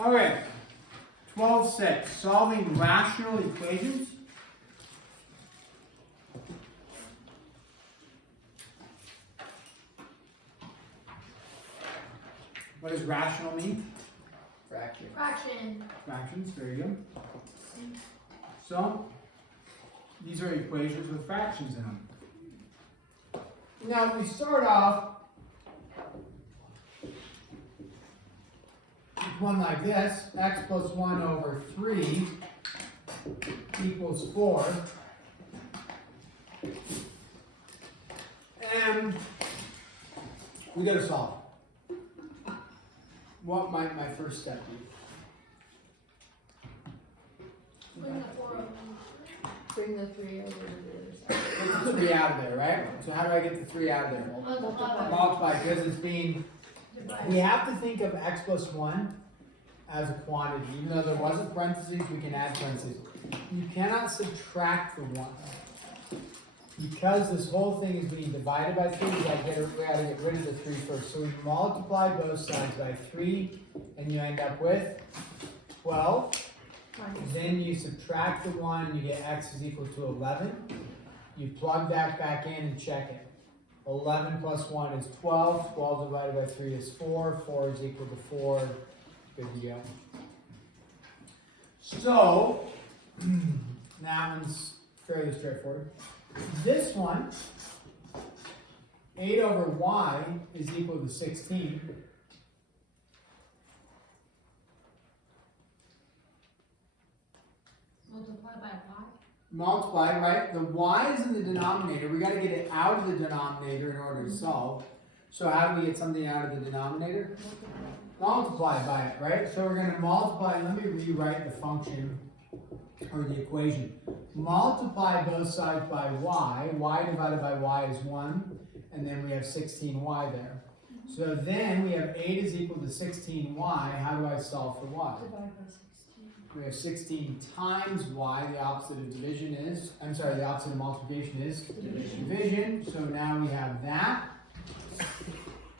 Okay, 12.6, solving rational equations. What does rational mean? Fraction. Fractions, very good. So, these are equations with fractions in them. Now, if we start off with one like this, x plus 1 over 3 equals 4. And we got to solve. What might my first step be? Bring the 3 over to the other side. Get the 3 out of there, right? So how do I get the 3 out of there? Multiply, because it's being, we have to think of x plus 1 as a quantity. Even though there wasn't parentheses, we can add parentheses. You cannot subtract the 1. Because this whole thing is being divided by 3, we gotta get rid of the 3 first. So we multiply both sides by 3, and you end up with 12. Then you subtract the 1, you get x is equal to 11. You plug that back in and check it. 11 plus 1 is 12. 12 divided by 3 is 4. 4 is equal to 4. Good to go. So, that one's fairly straightforward. This one, 8 over y is equal to 16. Multiply by y. Multiply, right? The y is in the denominator. We got to get it out of the denominator in order to solve. So how do we get something out of the denominator? Multiply by it, right? So we're going to multiply. Let me rewrite the function or the equation. Multiply both sides by y. Y divided by y is 1. And then we have 16y there. So then we have 8 is equal to 16y. How do I solve for y? Divide by 16. We have 16 times y. The opposite of division is, I'm sorry, the opposite of multiplication is division. So now we have that.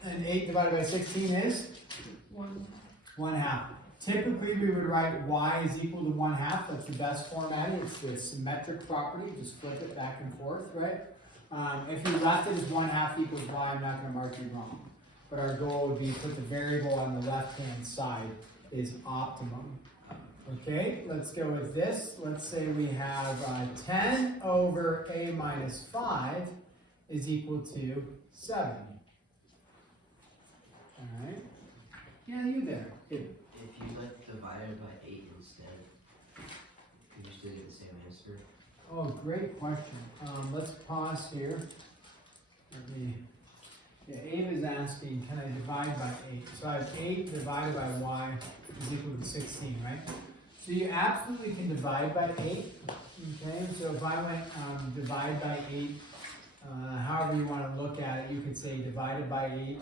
And 8 divided by 16 is? 1/2. Typically, we would write y is equal to 1/2. That's the best format. It's the symmetric property. Just flip it back and forth, right? If you left it as 1/2 equals y, I'm not going to mark you wrong. But our goal would be to put the variable on the left-hand side is optimum. Okay, let's go with this. Let's say we have 10 over a minus 5 is equal to 7. All right. Yeah, you there. Good. If you let divided by 8 instead, you still get the same answer. Oh, great question. Let's pause here. Ava is asking, can I divide by 8? So I have 8 divided by y is equal to 16, right? So you absolutely can divide by 8. Okay, so if I went divide by 8, however you want to look at it, you could say divided by 8,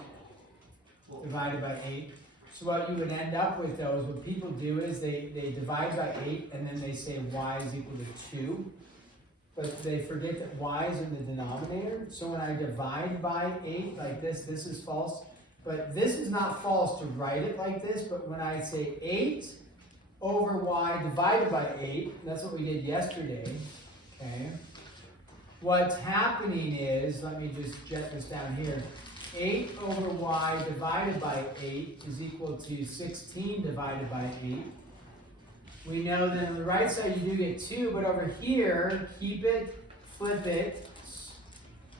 divided by 8. So what you would end up with though is what people do is they divide by 8 and then they say y is equal to 2. But they forget that y is in the denominator. So when I divide by 8 like this is false. But this is not false to write it like this. But when I say 8 over y divided by 8, that's what we did yesterday, okay? What's happening is, let me just jet this down here. 8 over y divided by 8 is equal to 16 divided by 8. We know that on the right side you do get 2, but over here, keep it, flip it,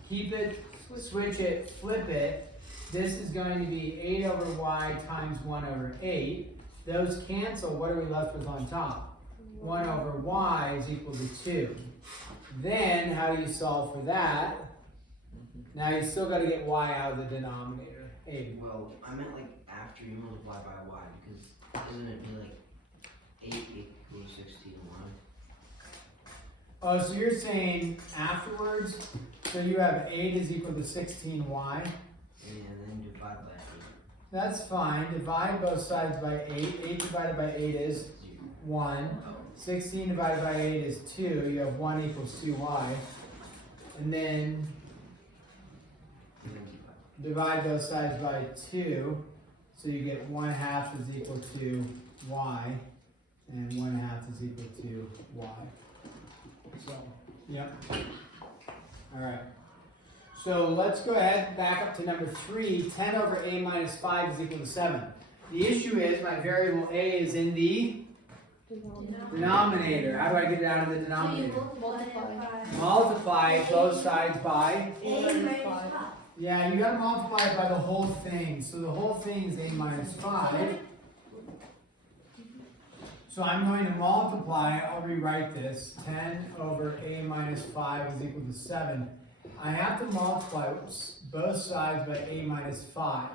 keep it, switch it, flip it. This is going to be 8 over y times 1 over 8. Those cancel. What are we left with on top? 1 over y is equal to 2. Then, how do you solve for that? Now you still got to get y out of the denominator. Hey. Well, I meant like after you multiply by y, because doesn't it be like 8 equals 16y? Oh, so you're saying afterwards, so you have 8 is equal to 16y. And then divide by 8. That's fine. Divide both sides by 8. 8 divided by 8 is 1. 16 divided by 8 is 2. You have 1 equals 2y. And then divide both sides by 2. So you get 1/2 is equal to y, and 1/2 is equal to y. So, yep. All right. So let's go ahead and back up to number 3. 10 over a minus 5 is equal to 7. The issue is my variable a is in the denominator. How do I get it out of the denominator? Multiply both sides by. Yeah, you gotta multiply it by the whole thing. So the whole thing is a minus 5. So I'm going to multiply, I'll rewrite this. 10 over a minus 5 is equal to 7. I have to multiply both sides by a minus 5.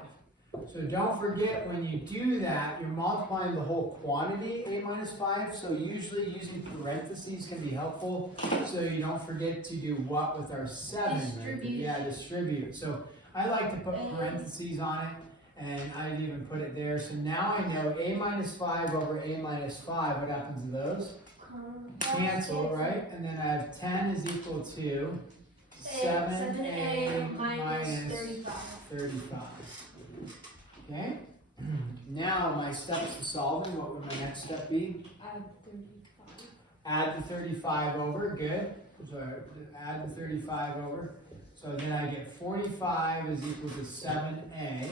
So don't forget, when you do that, you're multiplying the whole quantity, a minus 5. So usually using parentheses can be helpful, so you don't forget to do what with our 7. Right? Yeah, distribute. So I like to put parentheses on it, and I didn't even put it there. So now I know a minus 5 over a minus 5. What happens to those? Cancel, right? And then I have 10 is equal to 7a minus 35. Okay, now my steps to solving, what would my next step be? Add the 35 over, good. So add the 35 over. So then I get 45 is equal to 7a.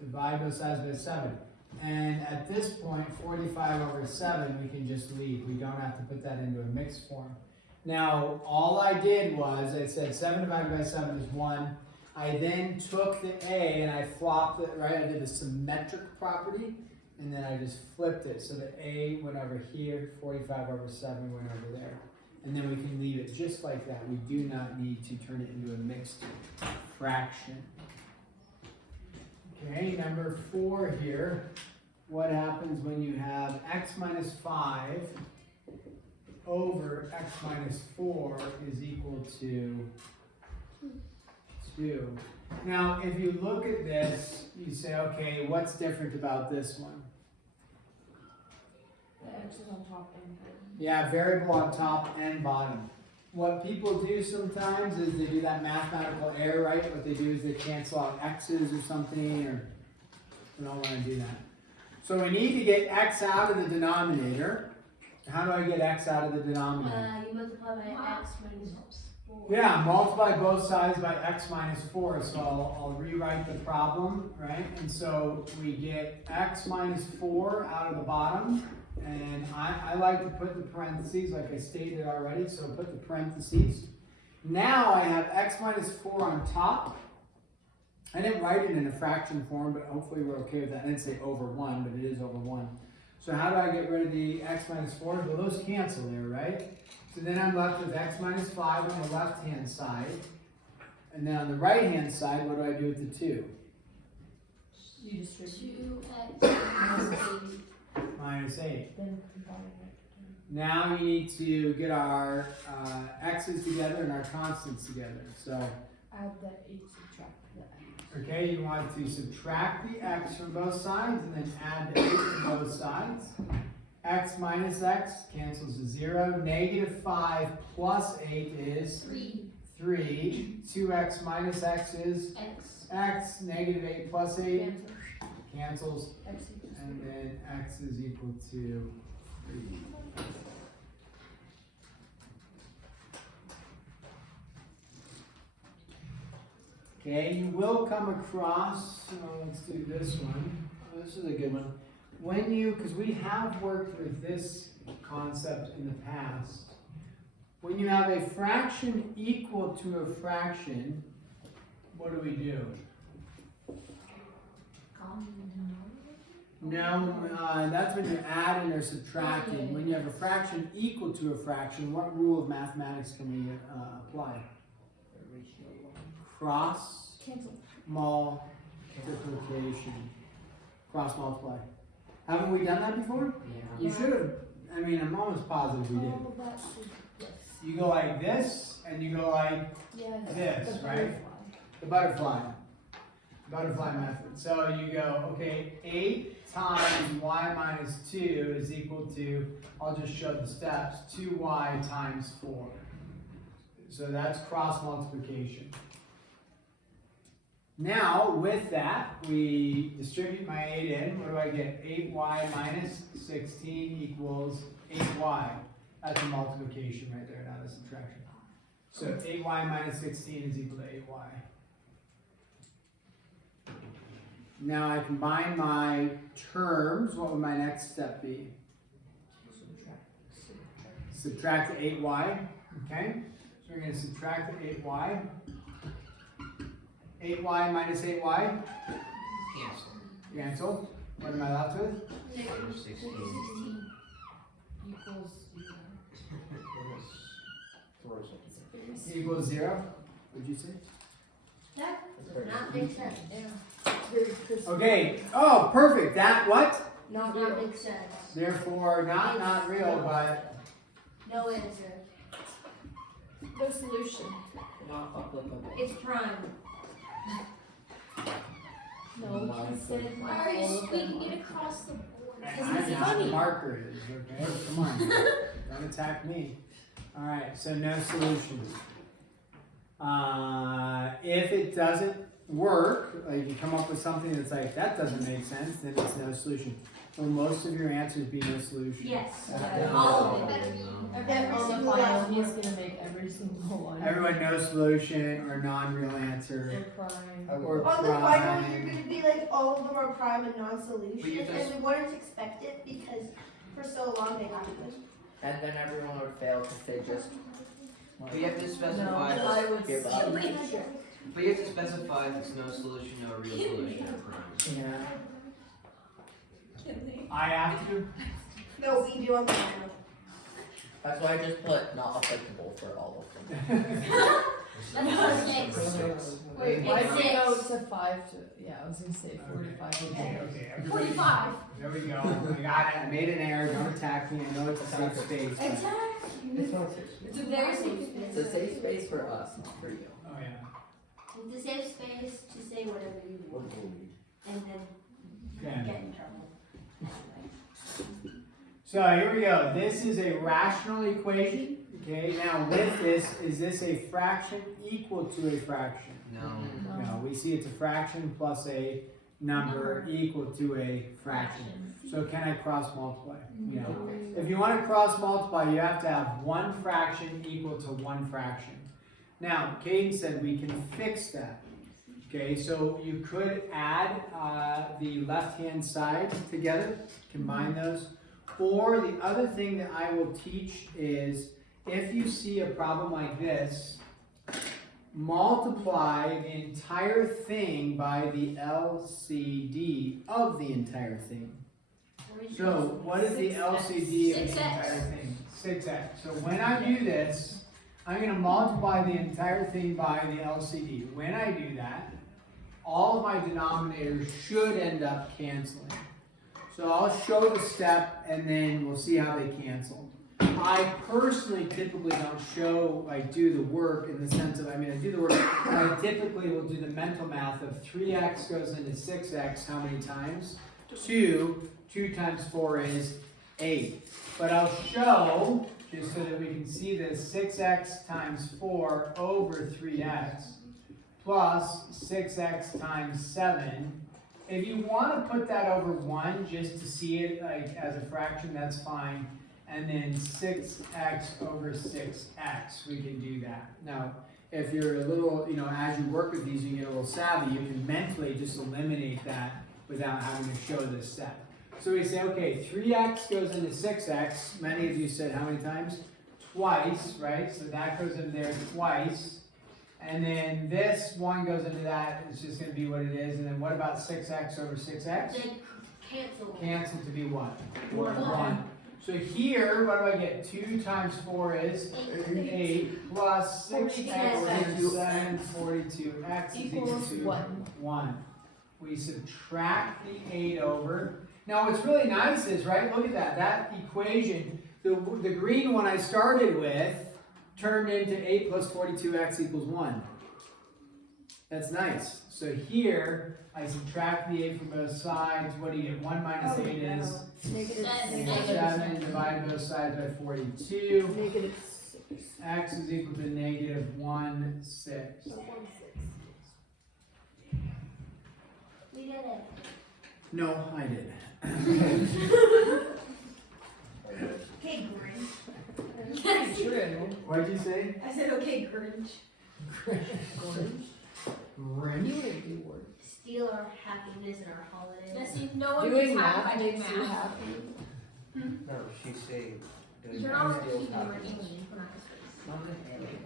Divide both sides by 7. And at this point, 45 over 7, we can just leave. We don't have to put that into a mixed form. Now, all I did was, I said 7 divided by 7 is 1. I then took the a and I flopped it, right? I did a symmetric property, and then I just flipped it. So the a went over here, 45 over 7 went over there. And then we can leave it just like that. We do not need to turn it into a mixed fraction. Okay, number 4 here. What happens when you have x minus 5 over x minus 4 is equal to 2. Now, if you look at this, you say, okay, what's different about this one? The x is on top and bottom. Yeah, variable on top and bottom. What people do sometimes is they do that mathematical error, right? What they do is they cancel out x's or something, or we don't want to do that. So we need to get x out of the denominator. How do I get x out of the denominator? You multiply by x minus 4. Yeah, multiply both sides by x minus 4. So I'll rewrite the problem, right? And so we get x minus 4 out of the bottom. And I like to put the parentheses, like I stated already, so put the parentheses. Now I have x minus 4 on top. I didn't write it in a fraction form, but hopefully we're okay with that. I didn't say over 1, but it is over 1. So how do I get rid of the x minus 4? Well, those cancel there, right? So then I'm left with x minus 5 on the left-hand side. And then on the right-hand side, what do I do with the 2? You distribute. 2x Minus 8. Then combine it. Now we need to get our x's together and our constants together. So, Add the 8, subtract the x. okay, you want to subtract the x from both sides and then add the 8 to both sides. X minus x cancels to 0. Negative 5 plus 8 is 3. 2x minus x is x. Negative 8 plus 8 cancels. X equals And then x is equal to 3. Okay, you will come across, let's do this one. Oh, this is a good one. When you, because we have worked with this concept in the past, when you have a fraction equal to a fraction, what do we do? No, that's when you're adding or subtracting. When you have a fraction equal to a fraction, what rule of mathematics can we apply? Cross cancel. multiplication. Cross multiply. Haven't we done that before? Yeah. You should have. I mean, I'm almost positive we did. Oh, that should, yes. You go like this, and you go like Yes. this, the right? butterfly. The butterfly method. So you go, okay, 8 times y minus 2 is equal to, I'll just show the steps, 2y times 4. So that's cross multiplication. Now, with that, we distribute my 8 in. What do I get? 8y minus 16 equals 8y. That's a multiplication right there, not a subtraction. So 8y minus 16 is equal to 8y. Now I combine my terms. What would my next step be? Subtract the 8y. Okay? So we're going to subtract the 8y. 8y minus 8y. Cancel. Cancel. What am I left with? Negative 16. Equals Equals 0. What'd you say? That does not make sense. very crisp. Okay. Oh, perfect. That what? Not make sense. Therefore, not real, but No answer. No solution. Not applicable. It's prime. No, he said. Why are you squeaking it across the board? I know the marker is, okay? Come on. Don't attack me. Alright, so no solution. If it doesn't work, like you come up with something that's like, that doesn't make sense, then it's no solution. Will most of your answers be no solution? Yes. Yeah. All of it better be. Every single one, he's gonna make every single one. Everyone no solution or non-real answer. Or prime. Or On the final, prime. you're gonna be like, all of them are prime and But you non-solution, just- and we wouldn't expect it because for so long they happened. And then everyone would fail because they just. But you have to No, specify. I would Give up. say. But you have to specify if it's no solution, no real solution, or prime. Yeah. I have to. No, we do on the final. That's why I just put not applicable for all of them. That's six. Wait, It's why do you know six. it's a 5 to, yeah, I was gonna say 45. Okay, everybody. 45. There we go. I got it. I made an error. Don't attack me. I know it's a safe space. but- Exactly. It's not safe. It's a very safe It's a space. safe space for us, not for you. Oh yeah. It's a safe space to say whatever you want and then Okay. get in trouble. So here we go. This is a rational equation. Okay. Now with this, is this a fraction equal to a fraction? No. No. We see it's a fraction plus a number equal to a fraction. So can I cross multiply? No. If you want to cross multiply, you have to have one fraction equal to one fraction. Now, Caden said we can fix that. Okay, so you could add the left-hand side together, combine those. Or the other thing that I will teach is if you see a problem like this, multiply the entire thing by the LCD of the entire thing. So what is the LCD of the 6x. entire thing? 6x. So when I do this, I'm going to multiply the entire thing by the LCD. When I do that, all of my denominators should end up canceling. So I'll show the step and then we'll see how they cancel. I personally typically don't show, like do the work in the sense of, I do the work, but I typically will do the mental math of 3x goes into 6x how many times? 2 times 4 is 8. But I'll show, just so that we can see this, 6x times 4 over 3x plus 6x times 7. If you want to put that over 1 just to see it like as a fraction, that's fine. And then 6x over 6x, we can do that. Now, if you're a little, as you work with these, you get a little savvy, you can mentally just eliminate that without having to show this step. So we say, okay, 3x goes into 6x. Many of you said how many times? Twice, right? So that goes in there twice. And then this 1 goes into that. It's just going to be what it is. And then what about 6x over 6x? They cancel. Cancel to be what? 1. So here, what do I get? 2 times 4 is 8 plus 6 times 7, 42x is equal Equals to 1. 1. We subtract the 8 over. Now what's really nice is, right, look at that. That equation, the green one I started with, turned into 8 plus 42x equals 1. That's nice. So here, I subtract the 8 from both sides. What do you get? 1 minus 8 is Negative Negative 7. Divide both sides by 42. Negative 6. X is equal to negative 1, 6. So 1/6. get it? No, I did. Okay, Grinch. True. What'd you say? I said, okay, Grinch. Grinch. You Grinch. would do work. Steal our happiness and our holidays. Nessie, no one Doing gets happy math by doing makes you math. happy. No, she's saying. doing You're math not skills repeating, you're happens. English, we're not this Not an alien,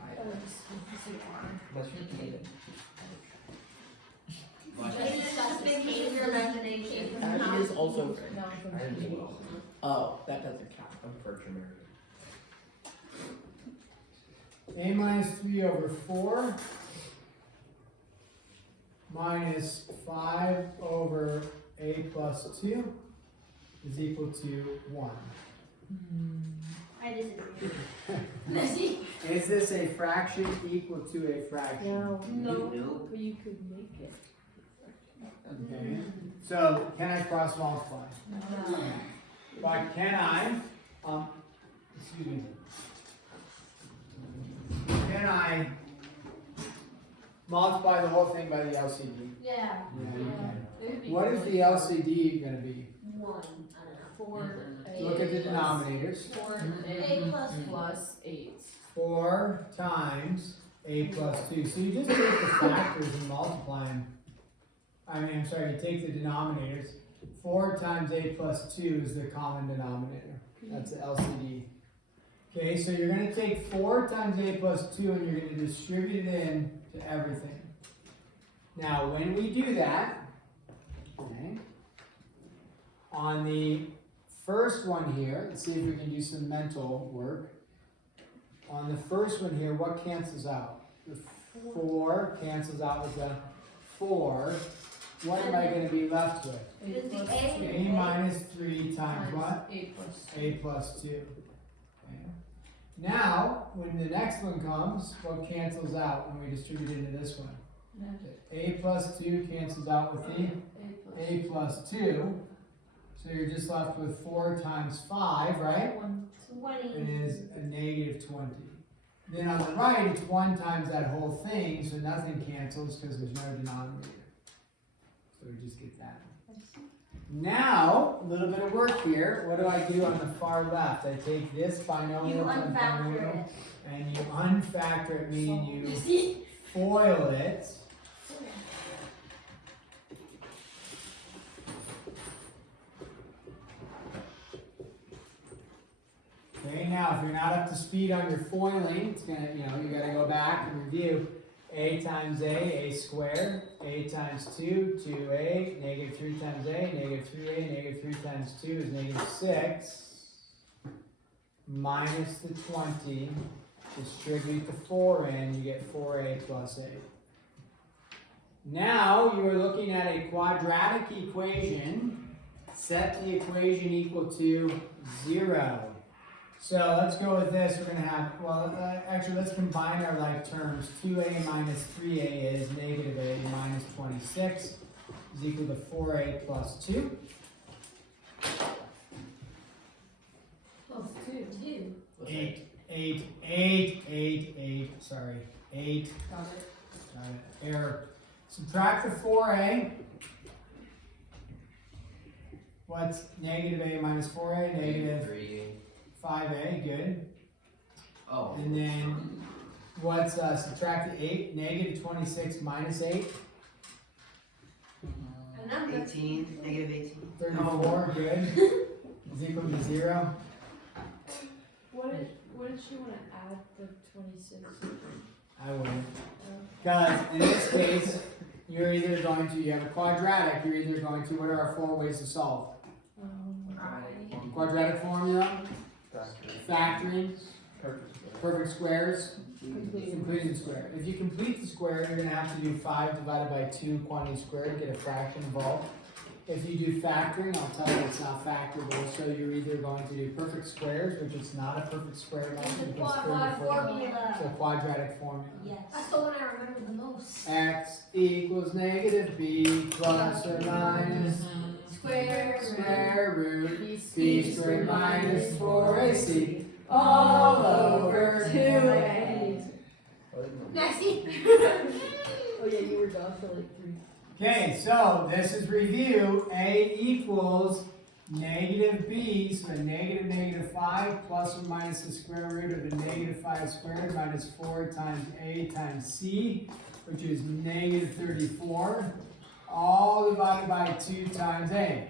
Unless you're kidding. It's just a big use of your imagination. Ashley is also. No, I'm I am from 12. Oh, that doesn't count. I'm Virgin Mary. A minus 3 over 4 minus 5 over a plus 2 is equal to 1. I disagree. Nessie? Is this a fraction equal to a fraction? No, No. but you could make it. Okay. So can I cross multiply? But can I, excuse me. Can I multiply the whole thing by the LCD? Yeah. Yeah, you can. It would be What is the LCD gonna be? 1, I don't know. 4 Look at the denominators. 4 A plus plus 8. 4 times a plus 2. So you just take the factors and multiply them. I'm sorry, you take the denominators. 4 times a plus 2 is the common denominator. That's the LCD. Okay, so you're going to take 4 times a plus 2 and you're going to distribute it in to everything. Now, when we do that, okay, on the first one here, let's see if we can do some mental work. On the first one here, what cancels out? The 4 cancels out with the 4. What am I going to be left with? 8 plus A minus 3 times what? 8 plus A plus 2. Okay. Now, when the next one comes, what cancels out when we distribute it into this one? Magic. A plus 2 cancels out with the A plus 2. So you're just left with 4 times 5, right? 20. It is a negative 20. Then on the right, it's 1 times that whole thing, so nothing cancels because there's no denominator. So we just get that. Now, a little bit of work here. What do I do on the far left? I take this You binomial and unfactor binomial, it. and you unfactor it, meaning you See? FOIL it. Okay, now if you're not up to speed on your foiling, it's gonna, you gotta go back and review. A times A squared. A times 2, 2A. Negative 3 times A, negative 3A. Negative 3 times 2 is negative 6. Minus the 20. Distribute the 4 in, you get 4A plus A. Now you are looking at a quadratic equation. Set the equation equal to 0. So let's go with this. We're going to have, actually let's combine our like terms. 2A minus 3A is negative A minus 26 is equal to 4A plus 2. Plus 2. 2. 8, sorry. 8, Got it. got it, error. Subtract the 4A. What's negative A minus 4A? Negative 3. 5A, good. Oh. And then what's subtract the 8? Negative 26 minus 8. A number. 18. Negative 18. 34, good. Is equal to 0. What did she want to add the 26? I wouldn't. Because in this case, you're either going to, you have a quadratic, you're either going to, what are our 4 ways to solve? Quadratic formula, factoring, perfect squares, completing the square. If you complete the square, you're going to have to do 5 divided by 2 quantity squared, get a fraction involved. If you do factoring, I'll tell you it's not factorable, so you're either going to do perfect squares, which is not a perfect square motion because it's 34. Formula. So quadratic formula. Yes. That's the one I remember the most. X equals negative b plus or minus Square root b squared minus 4ac all over 2a. Nessie. Oh yeah, you were gone for like 3 Okay, so this is review. A equals negative b, so a negative 5 plus or minus the square root of the negative 5 squared minus 4 times a times c, which is negative 34, all divided by 2 times a.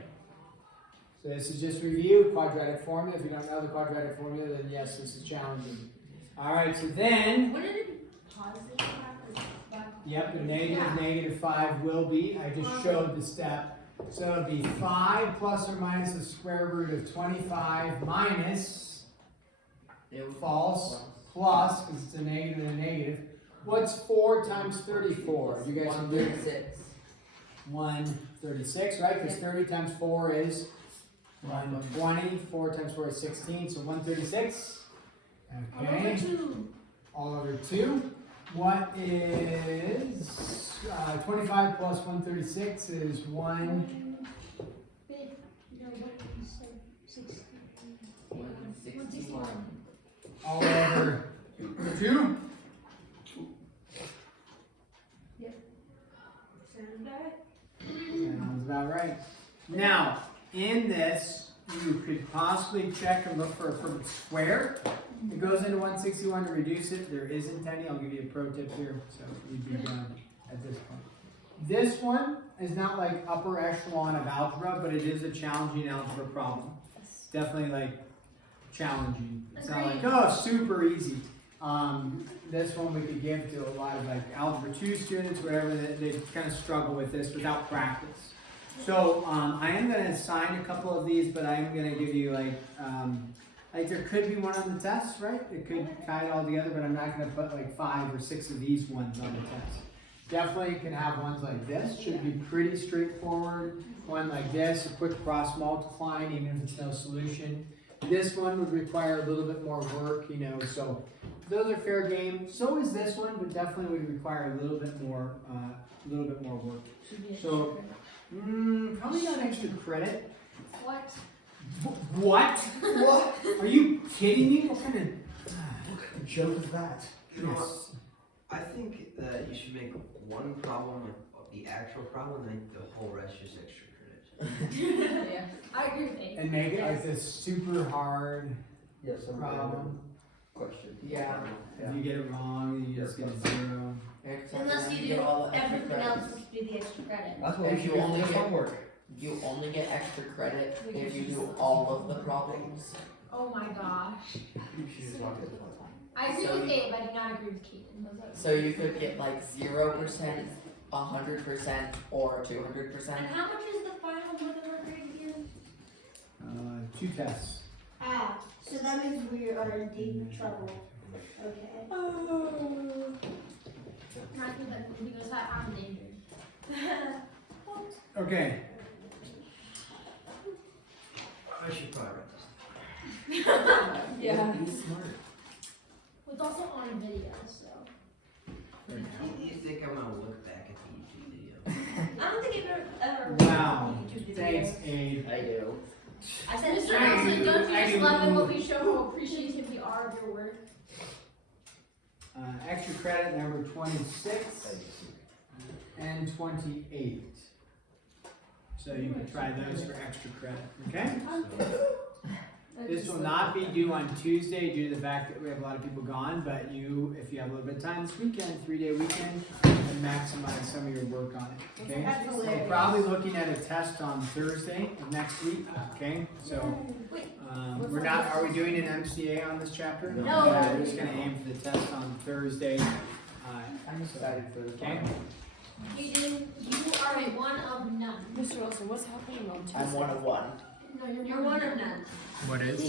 So this is just review, quadratic formula. If you don't know the quadratic formula, then yes, this is challenging. All right, so then, Wouldn't it be positive? yep, the negative 5 will be. I just showed the step. So it'll be 5 plus or minus the square root of 25 minus, false, plus, because it's a negative and a negative. What's 4 times 34? You guys can do 136. 136, right? Because 30 times 4 is 120. 4 times 4 is 16, so 136. Okay. All over 2. What is 25 plus 136 is 1. 161. All over 2. Sounds about right. Now, in this, you could possibly check and look for a square. It goes into 161 to reduce it. There isn't any. I'll give you a pro tip here. So you'd be done at this point. This one is not like upper echelon of algebra, but it is a challenging algebra problem. It's definitely like challenging. It's not like, oh, super easy. This one we could give to a lot of like Algebra 2 students, whatever, they kind of struggle with this without practice. So I am going to assign a couple of these, but I am going to give you like there could be one on the test, right? It could tie it all together, but I'm not going to put like 5 or 6 of these ones on the test. Definitely can have ones like this, should be pretty straightforward. One like this, a quick cross multiplying, even if it's no solution. This one would require a little bit more work, you know, so those are fair game. So is this one, but definitely would require a little bit more work. So, probably not extra credit. What? What? What? Are you kidding me? What kind of joke is that? You know what? I think that you should make one problem with the actual problem, and the whole rest just extra credit. Yeah, I agree with Abe. And make it like this super hard Yes, I'm problem. question. Yeah. If you get it wrong, you just get a 0. Unless you do everything else, you do the extra credit. That's what we If should you do only for this get- homework. You only get extra credit if you do all of the problems. Oh my gosh. You should just walk it. I agree So- with Abe, I do not agree with Keaton. So you could get like 0%, 100%, or 200%. And how much is the final whatever grade again? 2 tests. Ah, so that means we are in deep trouble. Okay. Reminds me that he goes, I'm endangered. Okay. I should probably write this. Yeah. Be smart. It's also on video, so. You think I'm gonna look back at the YouTube video? I don't think you've ever Wow. YouTube Thanks, videos. Abe. I do. I said, Mr. I Nelson, do- don't you I just do. love it when we show how appreciative we are of your work? Extra credit number 26 and 28. So you can try those for extra credit, okay? This will not be due on Tuesday due to the fact that we have a lot of people gone, but you, if you have a little bit of time this weekend, 3-day weekend, and maximize some of your work on it, okay? That's We're hilarious. probably looking at a test on Thursday of next week, okay? So, we're not, are we doing an MCA on this chapter? No. Yeah, we're just gonna aim for the test on Thursday. I'm excited for this. Okay. Keaton, you are a one of none. Mr. Wilson, what's happening on Tuesday? I'm 1 of 1. No, you're one of none. What is?